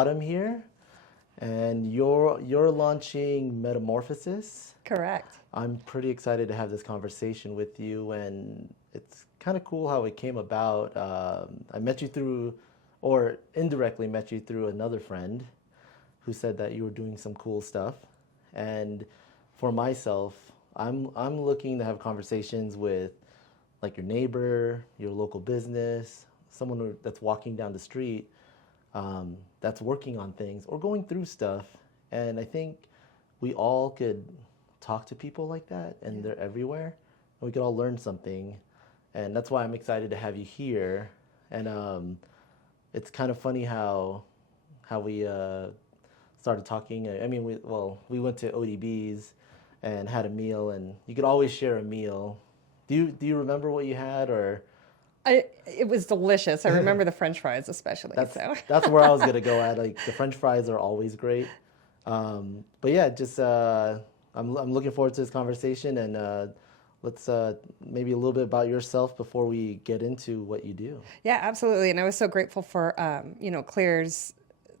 Autymn here, and you're launching Metamorphosis. Correct. I'm pretty excited to have this conversation with you, and it's kind of cool how it came about. I met you through, or indirectly met you through another friend who said that you were doing some cool stuff. And for myself, I'm looking to have conversations with like your neighbor, your local business, someone that's walking down the street, that's working on things or going through stuff. And I think we all could talk to people like that, and they're everywhere, and we could all learn something. And that's why I'm excited to have you here. And it's kind of funny how we started talking. I mean, we went to ODB's and had a meal, and you could always share a meal. Do you remember what you had, or? It was delicious. I remember the French fries especially. That's where I was gonna go at. Like the French fries are always great. But yeah, just I'm looking forward to this conversation, and let's maybe a little bit about yourself before we get into what you do. Yeah, absolutely. And I was so grateful for Claire's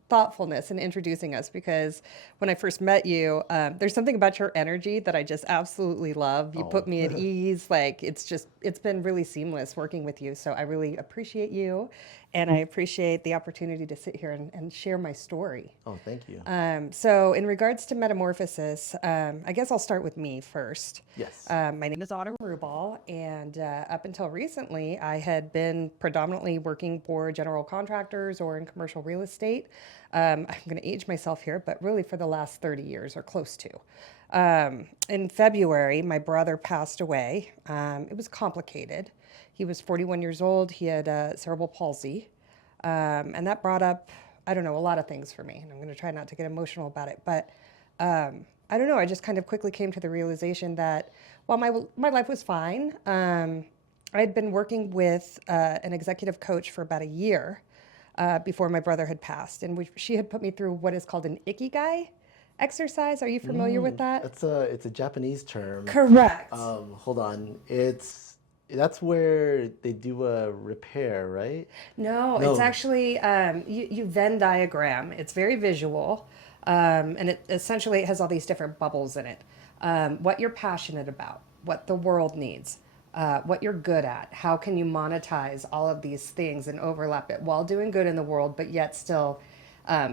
thoughtfulness in introducing us, because when I first met you, there's something about your energy that I just absolutely love. You put me at ease. Like it's been really seamless working with you. So I really appreciate you, and I appreciate the opportunity to sit here and share my story. Oh, thank you. So in regards to Metamorphosis, I guess I'll start with me first. Yes. My name is Autymn Rubal, and up until recently, I had been predominantly working for general contractors or in commercial real estate. I'm going to age myself here, but really for the last 30 years or close to. In February, my brother passed away. It was complicated. He was 41 years old. He had cerebral palsy. And that brought up, I don't know, a lot of things for me. And I'm going to try not to get emotional about it. But I don't know, I just kind of quickly came to the realization that while my life was fine, I had been working with an executive coach for about a year before my brother had passed. And she had put me through what is called an ikigai exercise. Are you familiar with that? It's a Japanese term. Correct. Hold on. That's where they do a repair, right? No, it's actually, you Venn diagram. It's very visual, and it essentially has all these different bubbles in it. What you're passionate about, what the world needs, what you're good at, how can you monetize all of these things and overlap it while doing good in the world, but yet still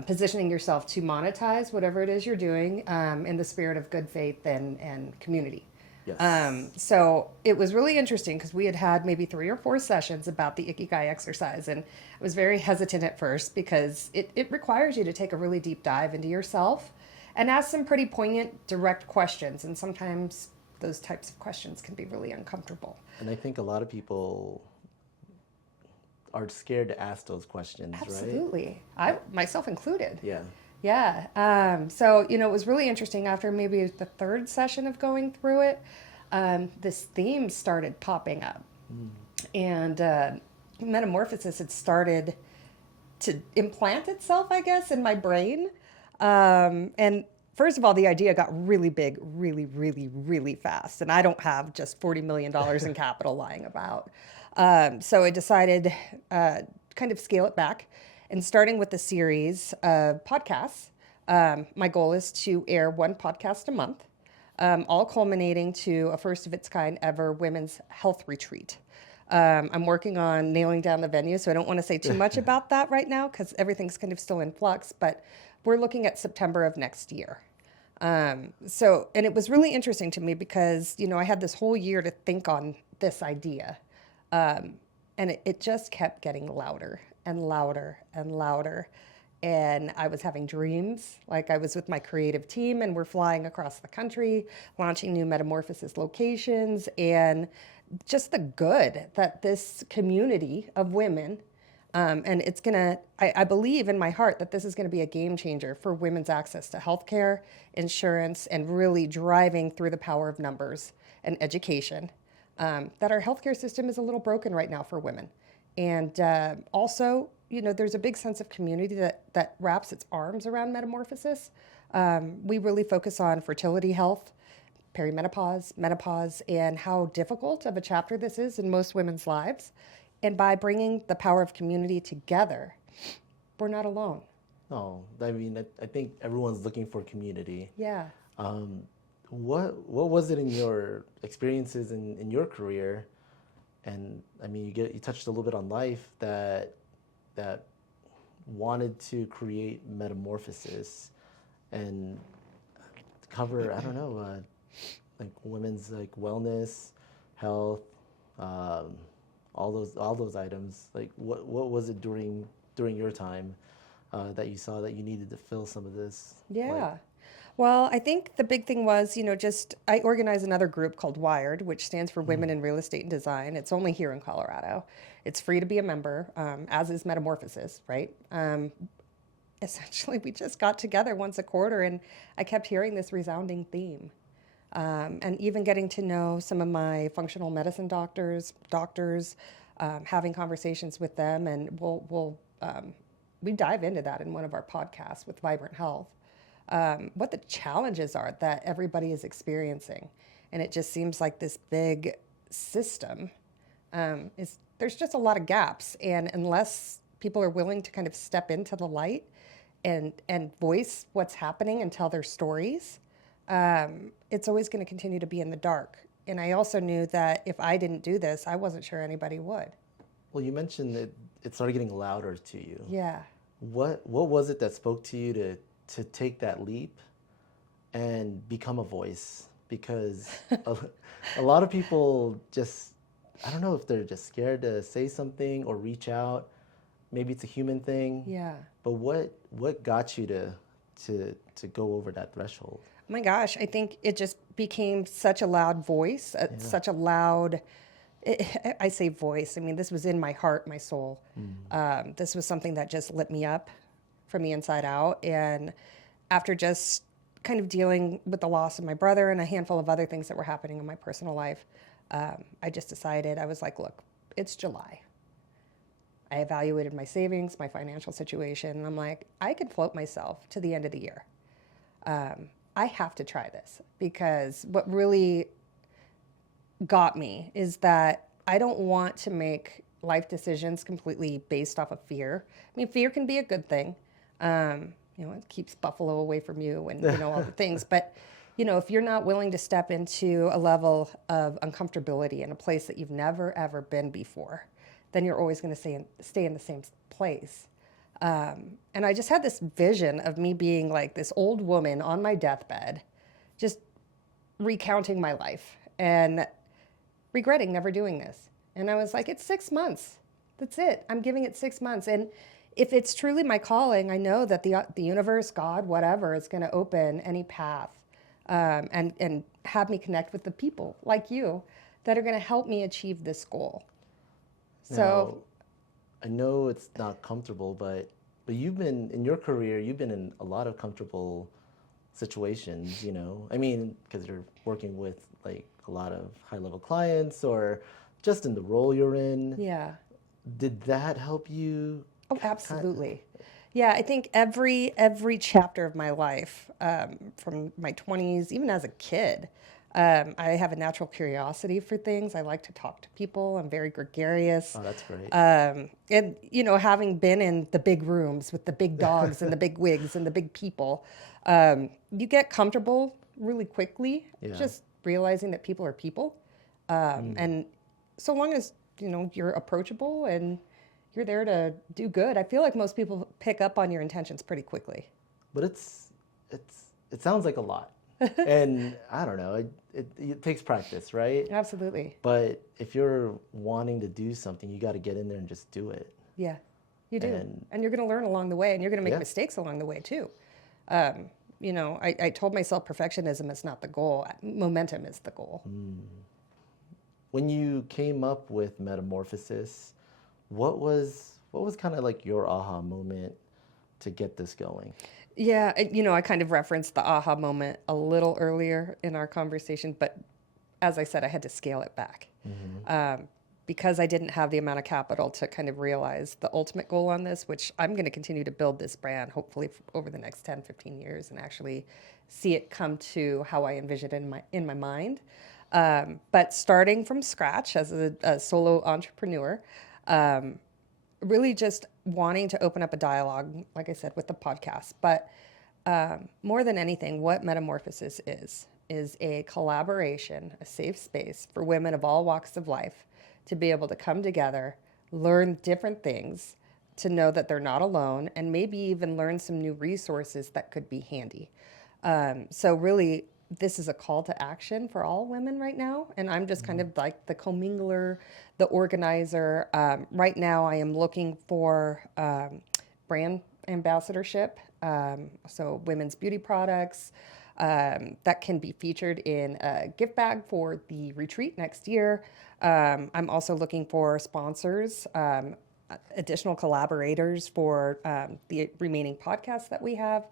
positioning yourself to monetize whatever it is you're doing in the spirit of good faith and community. Yes. So it was really interesting because we had maybe 3 or 4 sessions about the ikigai exercise, and I was very hesitant at first because it requires you to take a really deep dive into yourself and ask some pretty poignant, direct questions, and sometimes those types of questions can be really uncomfortable. And I think a lot of people are scared to ask those questions, right? Absolutely. I myself included. Yeah. Yeah. So, it was really interesting after maybe the 3rd session of going through it. This theme started popping up. And Metamorphosis had started to implant itself, I guess, in my brain. And first of all, the idea got really big, really, really, really fast. And I don't have just $40 million in capital lying about. So I decided kind of scale it back. And starting with the series of podcasts, my goal is to air 1 podcast a month, all culminating to a first of its kind ever women's health retreat. I'm working on nailing down the venue, so I don't want to say too much about that right now because everything's kind of still in flux, but we're looking at September of next year. And it was really interesting to me because, I had this whole year to think on this idea. And it just kept getting louder and louder and louder. And I was having dreams, like I was with my creative team and we're flying across the country, launching new Metamorphosis locations, and just the good that this community of women, and it's gonna, I believe in my heart that this is gonna be a game changer for women's access to healthcare, insurance, and really driving through the power of numbers and education. That our healthcare system is a little broken right now for women. And also, there's a big sense of community that wraps its arms around Metamorphosis. We really focus on fertility health, perimenopause, menopause, and how difficult of a chapter this is in most women's lives. And by bringing the power of community together, we're not alone. Oh, I mean, I think everyone's looking for community. Yeah. Um, what was it in your experiences in your career? And I mean, you touched a little bit on life that wanted to create metamorphosis and cover, I don't know, like women's like wellness, health, um, all those items. Like what was it during your time that you saw that you needed to fill some of this? Like, Yeah. Well, I think the big thing was, just I organize another group called Wired, which stands for Women in Real Estate and Design. It's only here in Colorado. It's free to be a member, as is Metamorphosis, right? Essentially, we just got together once a quarter, and I kept hearing this resounding theme. And even getting to know some of my functional medicine doctors, having conversations with them, and we dive into that in one of our podcasts with Vibrant Health. What the challenges are that everybody is experiencing, and it just seems like this big system is there's just a lot of gaps, and unless people are willing to kind of step into the light and voice what's happening and tell their stories, it's always going to continue to be in the dark. And I also knew that if I didn't do this, I wasn't sure anybody would. well, you mentioned that it started getting louder to you. Yeah. What was it that spoke to you to take that leap and become a voice? Because a lot of people just, I don't know if they're just scared to say something or reach out. Maybe it's a human thing. Yeah. But what got you to go over that threshold? Oh my gosh, I think it just became such a loud voice, such a loud, I say voice, I mean, this was in my heart, my soul. This was something that just lit me up from the inside out. And after just kind of dealing with the loss of my brother and a handful of other things that were happening in my personal life, I just decided, I was like, look, it's July. I evaluated my savings, my financial situation, and I'm like, I could float myself to the end of the year. I have to try this, because what really got me is that I don't want to make life decisions completely based off of fear. I mean, fear can be a good thing. It keeps buffalo away from you and, all the things. But, if you're not willing to step into a level of uncomfortability in a place that you've never, ever been before, then you're always going to stay in the same place. And I just had this vision of me being like this old woman on my deathbed, just recounting my life and regretting never doing this. And I was like, it's 6 months. That's it. I'm giving it 6 months. And if it's truly my calling, I know that the universe, God, whatever, is going to open any path, and have me connect with the people like you that are going to help me achieve this goal. So now, I know it's not comfortable, but you've been in your career, you've been in a lot of comfortable situations, I mean, because you're working with like a lot of high level clients or just in the role you're in. yeah. Did that help you? Oh, absolutely. Yeah, I think every chapter of my life, from my 20s, even as a kid, I have a natural curiosity for things. I like to talk to people. I'm very gregarious. Oh, that's great. And, having been in the big rooms with the big dogs and the big wigs and the big people, you get comfortable really quickly, Yeah. just realizing that people are people. And so long as, you're approachable and you're there to do good, I feel like most people pick up on your intentions pretty quickly. But it sounds like a lot. And I don't know, it takes practice, right? Absolutely. But if you're wanting to do something, you got to get in there and just do it. Yeah, you do. And you're going to learn along the way, and you're going to make Yeah. mistakes along the way too. I told myself perfectionism is not the goal. Momentum is the goal. When you came up with Metamorphosis, what was kind of like your aha moment to get this going? Yeah, I kind of referenced the aha moment a little earlier in our conversation, but as I said, I had to scale it back. Because I didn't have the amount of capital to kind of realize the ultimate goal on this, which I'm going to continue to build this brand, hopefully over the next 10, 15 years, and actually see it come to how I envision it in my mind. But starting from scratch as a solo entrepreneur, really just wanting to open up a dialogue, like I said, with the podcast. But more than anything, what Metamorphosis is a collaboration, a safe space for women of all walks of life to be able to come together, learn different things, to know that they're not alone, and maybe even learn some new resources that could be handy. So really, this is a call to action for all women right now. And I'm just kind of like the commingler, the organizer. Right now, I am looking for brand ambassadorship. So women's beauty products that can be featured in a gift bag for the retreat next year. I'm also looking for sponsors, additional collaborators for the remaining podcasts that we have.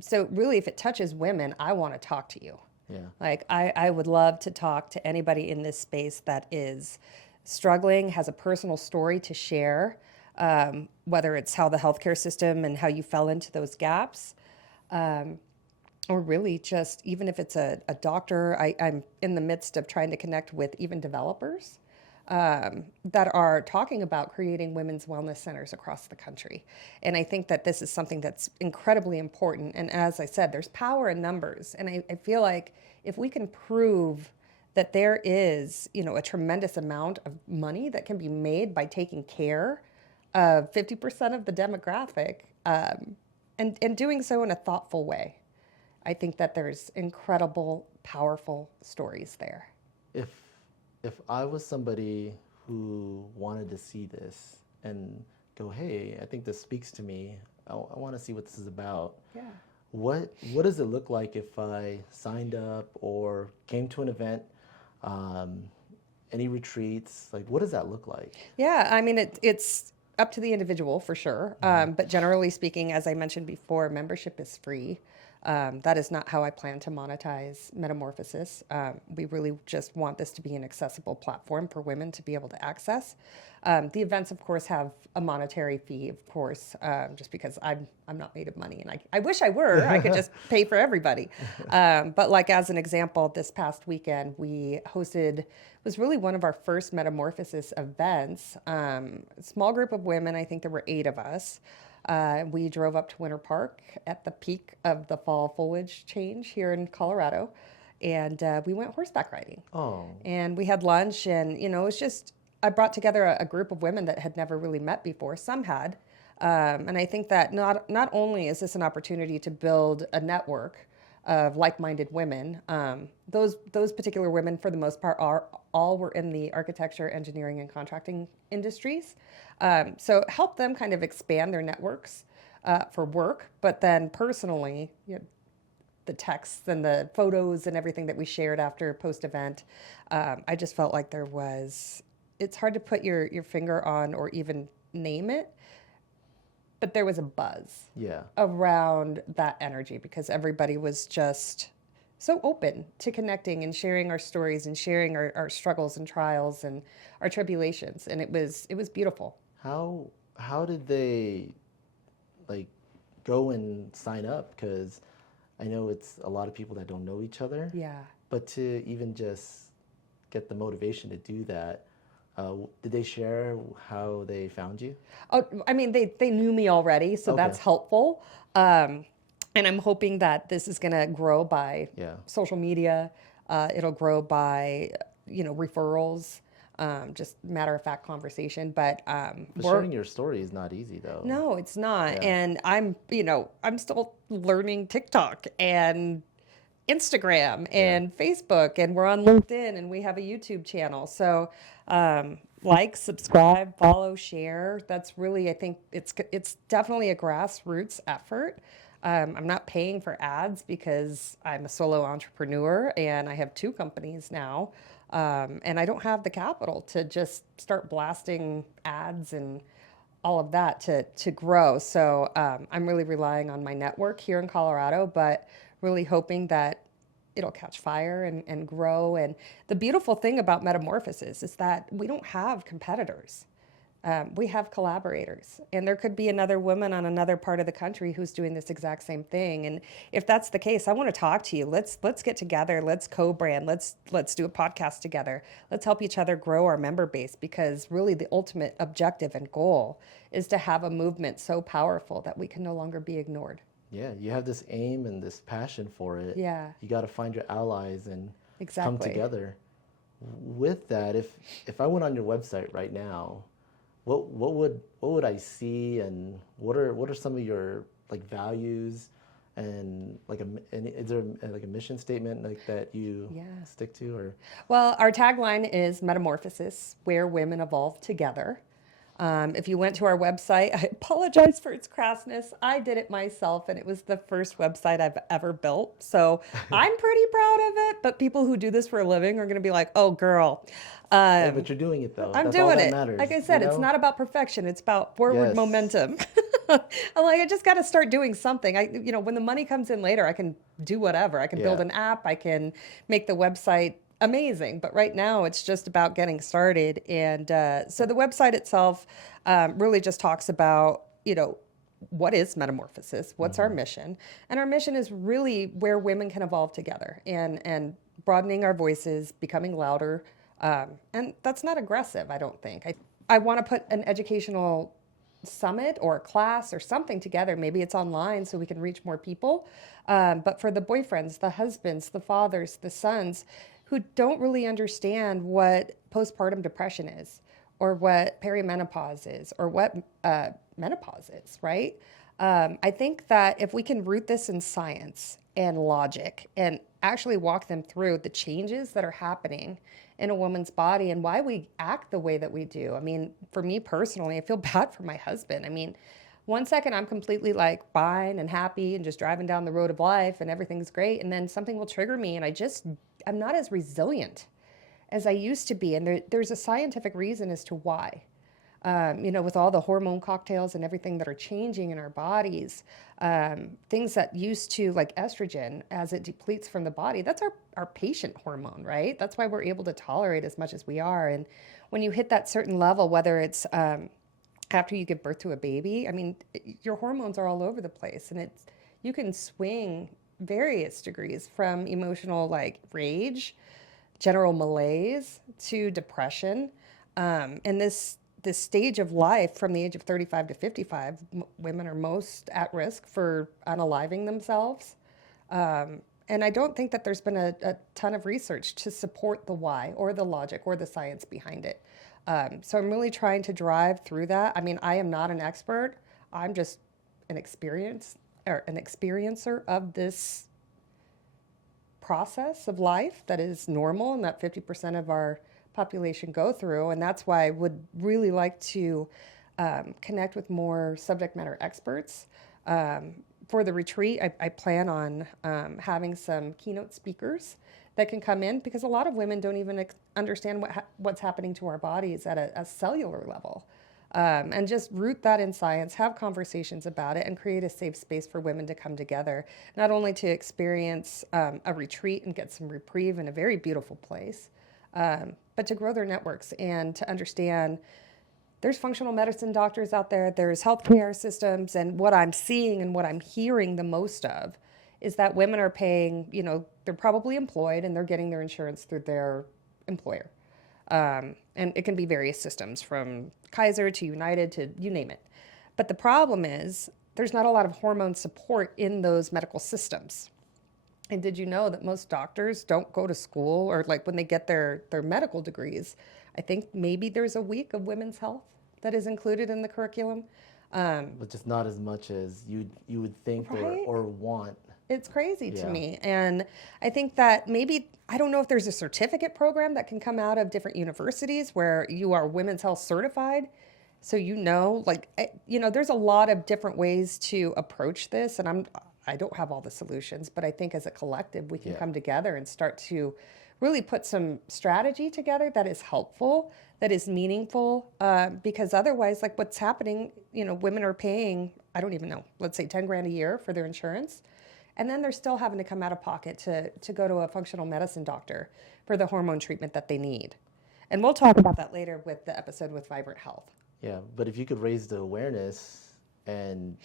So really, if it touches women, I want to talk to you. Yeah. Like, I would love to talk to anybody in this space that is struggling, has a personal story to share, whether it's how the healthcare system and how you fell into those gaps, or really just even if it's a doctor. I'm in the midst of trying to connect with even developers that are talking about creating women's wellness centers across the country. And I think that this is something that's incredibly important. And as I said, there's power in numbers. And I feel like if we can prove that there is, a tremendous amount of money that can be made by taking care of 50% of the demographic, and doing so in a thoughtful way, I think that there's incredible, powerful stories there. If I was somebody who wanted to see this and go, hey, I think this speaks to me. I want to see what this is about. Yeah. What does it look like if I signed up or came to an event? Any retreats? Like, what does that look like? Yeah, I mean, it's up to the individual for sure. But generally speaking, as I mentioned before, membership is free. That is not how I plan to monetize Metamorphosis. We really just want this to be an accessible platform for women to be able to access. The events, of course, have a monetary fee, of course, just because I'm not made of money, and I wish I were. I could just pay for everybody. But like as an example, this past weekend we hosted. It was really one of our first Metamorphosis events. A small group of women. I think there were 8 of us. We drove up to Winter Park at the peak of the fall foliage change here in Colorado, and we went horseback riding. Oh. And we had lunch, and it was just, I brought together a group of women that had never really met before. Some had, and I think that not only is this an opportunity to build a network of like-minded women, those particular women, for the most part, all were in the architecture, engineering, and contracting industries. So it helped them kind of expand their networks for work, but then personally, the texts and the photos and everything that we shared after post-event, I just felt like it's hard to put your finger on or even name it, but there was a buzz around that energy because everybody was just so open to connecting and sharing our stories and sharing our struggles and trials and our tribulations. And it was beautiful. How did they go and sign up? Because I know it's a lot of people that don't know each other. Yeah. But to even just get the motivation to do that, did they share how they found you? Oh, I mean, they knew me already, so that's helpful. And I'm hoping that this is going to grow by social media. It'll grow by, referrals, just matter-of-fact conversation. But sharing your story is not easy, though. No, it's not. Yeah. And I'm still learning TikTok and Instagram and Facebook, and we're on LinkedIn, and we have a YouTube channel. So like, subscribe, follow, share. That's really, I think it's definitely a grassroots effort. I'm not paying for ads because I'm a solo entrepreneur and I have 2 companies now. And I don't have the capital to just start blasting ads and all of that to grow. So I'm really relying on my network here in Colorado, but really hoping that it'll catch fire and grow. And the beautiful thing about Metamorphosis is that we don't have competitors. we have collaborators, and there could be another woman on another part of the country who's doing this exact same thing. And if that's the case, I want to talk to you. Let's get together. Let's co-brand. Let's do a podcast together. Let's help each other grow our member base, because really the ultimate objective and goal is to have a movement so powerful that we can no longer be ignored. Yeah, you have this aim and this passion for it. Yeah. You got to find your allies and Exactly. come together. With that, if I went on your website right now, what would I see, and what are some of your like values, and like is there like a mission statement like that you stick to, or? Well, our tagline is Metamorphosis, where women evolve together. If you went to our website, I apologize for its crassness. I did it myself, and it was the first website I've ever built. So I'm pretty proud of it, but people who do this for a living are going to be like, oh, girl. Hey, but you're doing it, though. I'm That's doing all that it. matters, Like I said, you know? it's not about perfection. It's about forward momentum. I'm like, I just got to start doing something. When the money comes in later, I can do whatever. I can build an app. I can make the website amazing. But right now, it's just about getting started. And so the website itself really just talks about, what is Metamorphosis? What's our mission? And our mission is really where women can evolve together and broadening our voices, becoming louder. And that's not aggressive, I don't think. I want to put an educational summit or a class or something together. Maybe it's online so we can reach more people. But for the boyfriends, the husbands, the fathers, the sons who don't really understand what postpartum depression is, or what perimenopause is, or what menopause is, right? I think that if we can root this in science and logic and actually walk them through the changes that are happening in a woman's body and why we act the way that we do. I mean, for me personally, I feel bad for my husband. I mean, one second I'm completely like fine and happy and just driving down the road of life and everything's great. And then something will trigger me and I'm not as resilient as I used to be. And there's a scientific reason as to why. With all the hormone cocktails and everything that are changing in our bodies, things that used to, like estrogen, as it depletes from the body, that's our patient hormone, right? That's why we're able to tolerate as much as we are. And when you hit that certain level, whether it's after you give birth to a baby, I mean, your hormones are all over the place, and you can swing various degrees from emotional, like rage, general malaise, to depression. And this stage of life, from the age of 35 to 55, women are most at risk for unaliving themselves. And I don't think that there's been a ton of research to support the why or the logic or the science behind it. So I'm really trying to drive through that. I mean, I am not an expert. I'm just an experiencer of this process of life that is normal and that 50% of our population go through. And that's why I would really like to connect with more subject matter experts. For the retreat, I plan on having some keynote speakers that can come in, because a lot of women don't even understand what's happening to our bodies at a cellular level. And just root that in science, have conversations about it, and create a safe space for women to come together, not only to experience a retreat and get some reprieve in a very beautiful place, but to grow their networks and to understand there's functional medicine doctors out there, there's healthcare systems, and what I'm seeing and what I'm hearing the most of is that women are paying, they're probably employed and they're getting their insurance through their employer. And it can be various systems, from Kaiser to United to you name it. But the problem is there's not a lot of hormone support in those medical systems. And did you know that most doctors don't go to school, or like when they get their medical degrees, I think maybe there's a week of women's health that is included in the curriculum. But just not as much as you would think, right? or want. It's crazy to me. And I think that maybe, I don't know if there's a certificate program that can come out of different universities where you are women's health certified. So, there's a lot of different ways to approach this. And I don't have all the solutions, but I think as a collective, we can come together and start to really put some strategy together that is helpful, that is meaningful, because otherwise, like what's happening, women are paying, I don't even know, let's say 10 grand a year for their insurance. And then they're still having to come out of pocket to go to a functional medicine doctor for the hormone treatment that they need. And we'll talk about that later with the episode with Vibrant Health. Yeah, but if you could raise the awareness and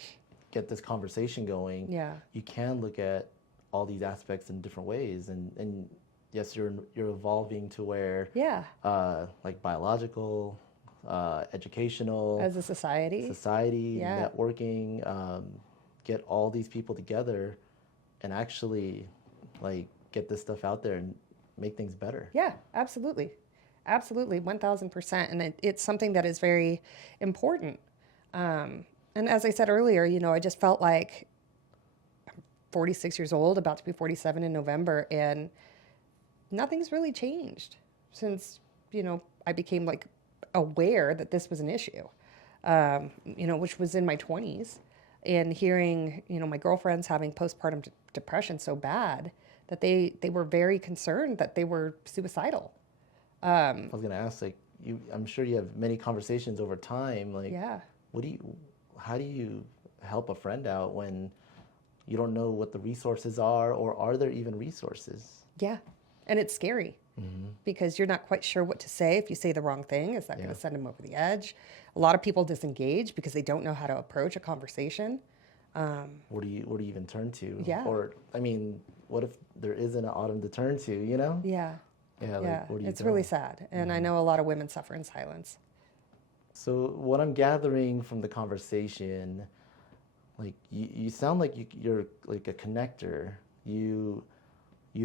get this conversation going, Yeah. you can look at all these aspects in different ways. And yes, you're evolving to where Yeah. like biological, educational, As a society. Yeah. networking, get all these people together and actually like get this stuff out there and make things better. Yeah, absolutely. Absolutely, 1000%. And it's something that is very important. And as I said earlier, I just felt like I'm 46 years old, about to be 47 in November, and nothing's really changed since, I became like aware that this was an issue, which was in my 20s. And hearing, my girlfriends having postpartum depression so bad that they were very concerned that they were suicidal. I was gonna ask, like, I'm sure you have many conversations over time. Like, Yeah. how do you help a friend out when you don't know what the resources are, or are there even resources? Yeah. And it's scary because you're not quite sure what to say. If you say the wrong thing, is that going to send them over the edge? A lot of people disengage because they don't know how to approach a conversation. Where do you even turn to? Yeah. Or, I mean, what if there isn't an Autymn to turn to, you know? Yeah. Yeah, Yeah. like, where do you It's go? really sad. And I know a lot of women suffer in silence. So what I'm gathering from the conversation, like you sound like you're like a connector. You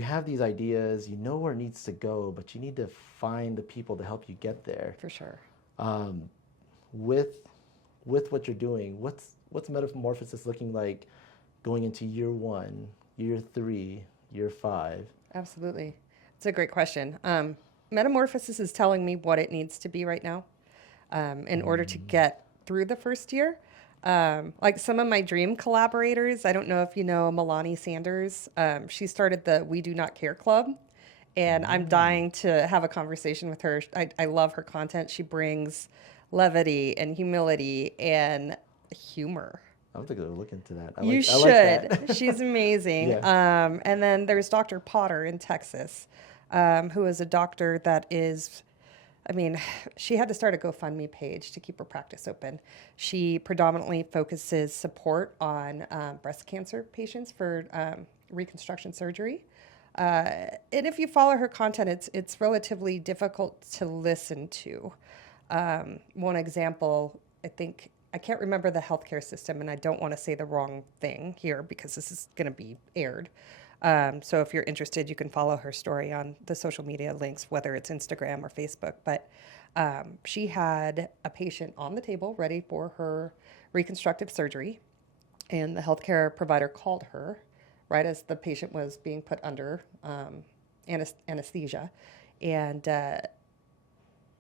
have these ideas, you know where it needs to go, but you need to find the people to help you get there. For sure. With what you're doing, what's Metamorphosis looking like going into year 1, year 3, year 5? Absolutely. It's a great question. Metamorphosis is telling me what it needs to be right now in order to get through the first year. Like some of my dream collaborators, I don't know if you know Milani Sanders. She started the We Do Not Care Club, and I'm dying to have a conversation with her. I love her content. She brings levity and humility and humor. I don't think they're looking to that. You I should. like that. She's amazing. Yeah. And then there's Dr. Potter in Texas, who is a doctor that is, she had to start a GoFundMe page to keep her practice open. She predominantly focuses support on breast cancer patients for reconstruction surgery. And if you follow her content, it's relatively difficult to listen to. One example, I can't remember the healthcare system, and I don't want to say the wrong thing here because this is going to be aired. So if you're interested, you can follow her story on the social media links, whether it's Instagram or Facebook. But she had a patient on the table ready for her reconstructive surgery, and the healthcare provider called her right as the patient was being put under anesthesia and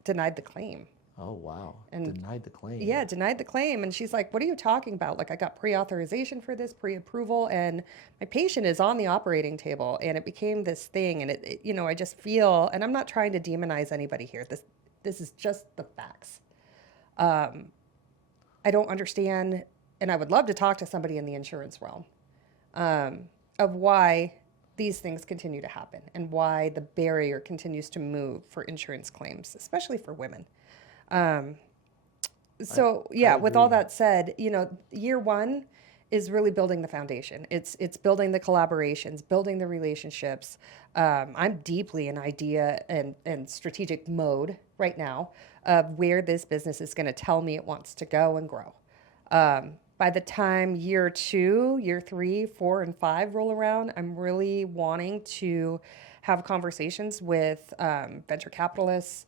denied the claim. Oh, wow. And denied the claim. Yeah, denied the claim. And she's like, what are you talking about? Like, I got pre-authorization for this, pre-approval, and my patient is on the operating table. And it became this thing. And I just feel, and I'm not trying to demonize anybody here. This is just the facts. I don't understand, and I would love to talk to somebody in the insurance realm of why these things continue to happen and why the barrier continues to move for insurance claims, especially for women. With all that said, year 1 is really building the foundation. It's building the collaborations, building the relationships. I'm deeply in idea and strategic mode right now of where this business is going to tell me it wants to go and grow. By the time year 2, year 3, 4, and 5 roll around, I'm really wanting to have conversations with venture capitalists,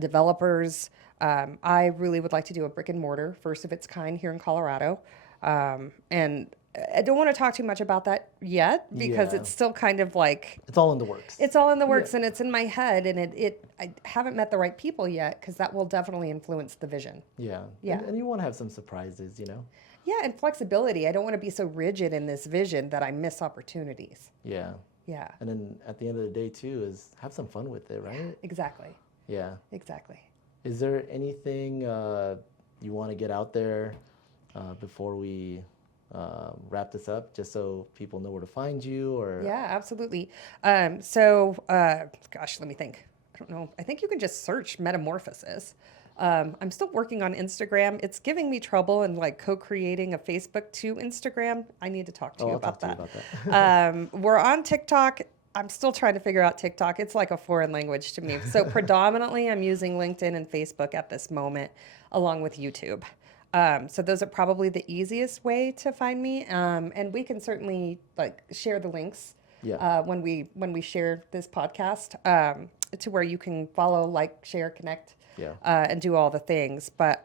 developers. I really would like to do a brick and mortar, first of its kind here in Colorado. And I don't want to talk too much about that yet because it's still kind of like... It's all in the works. It's all in the works and it's in my head, and I haven't met the right people yet because that will definitely influence the vision. Yeah. Yeah. And you want to have some surprises, Yeah, and flexibility. I don't want to be so rigid in this vision that I miss opportunities. Yeah. Yeah. And then at the end of the day, too, is have some fun with it, right? Exactly. Yeah. Exactly. Is there anything you want to get out there before we wrap this up, just so people know where to find you? Or Yeah, absolutely. Gosh, let me think. I don't know. I think you can just search Metamorphosis. I'm still working on Instagram. It's giving me trouble in like co-creating a Facebook to Instagram. I need to talk to you I'll about talk to you that. about that. We're on TikTok. I'm still trying to figure out TikTok. It's like a foreign language to me. So predominantly I'm using LinkedIn and Facebook at this moment, along with YouTube. So those are probably the easiest way to find me. And we can certainly like share the links Yeah. when we share this podcast to where you can follow, like, share, connect, Yeah. and do all the things. But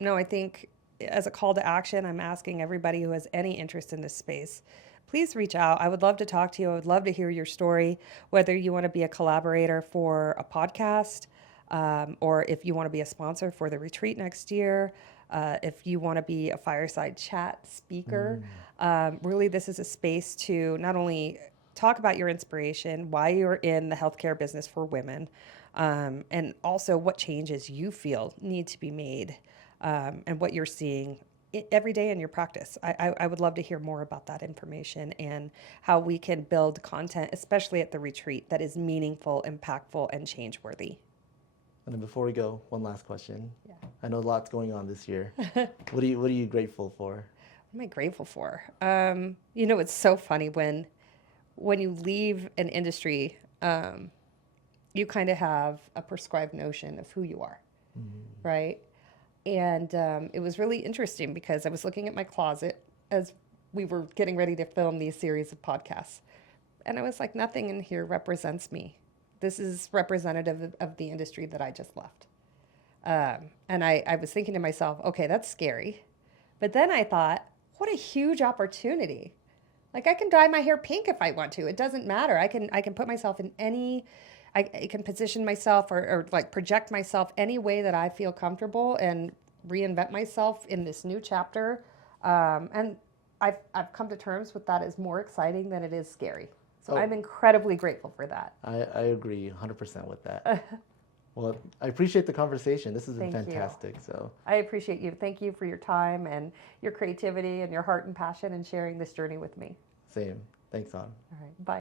no, I think as a call to action, I'm asking everybody who has any interest in this space, please reach out. I would love to talk to you. I would love to hear your story, whether you want to be a collaborator for a podcast, or if you want to be a sponsor for the retreat next year, if you want to be a fireside chat speaker. Really, this is a space to not only talk about your inspiration, why you're in the healthcare business for women, and also what changes you feel need to be made, and what you're seeing every day in your practice. I would love to hear more about that information and how we can build content, especially at the retreat, that is meaningful, impactful, and change-worthy. And then before we go, one last question. Yeah. I know a lot's going on this year. What are you grateful for? What am I grateful for? It's so funny when you leave an industry, you kind of have a prescribed notion of who you are, right? And it was really interesting because I was looking at my closet as we were getting ready to film these series of podcasts. And I was like, nothing in here represents me. This is representative of the industry that I just left. And I was thinking to myself, okay, that's scary. But then I thought, what a huge opportunity. Like, I can dye my hair pink if I want to. It doesn't matter. I can put myself in any, I can position myself or like project myself any way that I feel comfortable and reinvent myself in this new chapter. And I've come to terms with that as more exciting than it is scary. So I'm incredibly grateful for that. I agree 100% with that. Well, I appreciate the conversation. This has been Thank you. fantastic. So I appreciate you. Thank you for your time and your creativity and your heart and passion and sharing this journey with me. same. Thanks, On. All right. Bye.